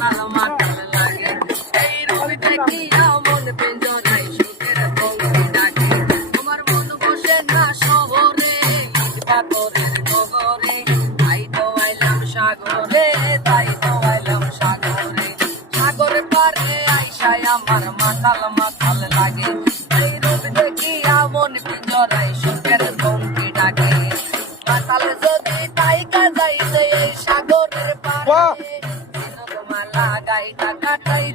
মাতাল লাগে এই রূপ দেখিয়া মন পিঞ্জরায় সুখের পঙ্ক্তি ডাকে তোমার মন বসে না শহরে ইট পাথরের নগরে তাই তো আইলাম সাগরে তাই তো আইলাম সাগরে সাগরে পারে আইসায় আমার মাতাল মাতাল লাগে এই রূপ দেখিয়া মন পিঞ্জরায় সুখের পঙ্ক্তি ডাকে মাতাল যদি তাই কাজাইতে এই সাগরের পারে মালা গাইটা কাটাই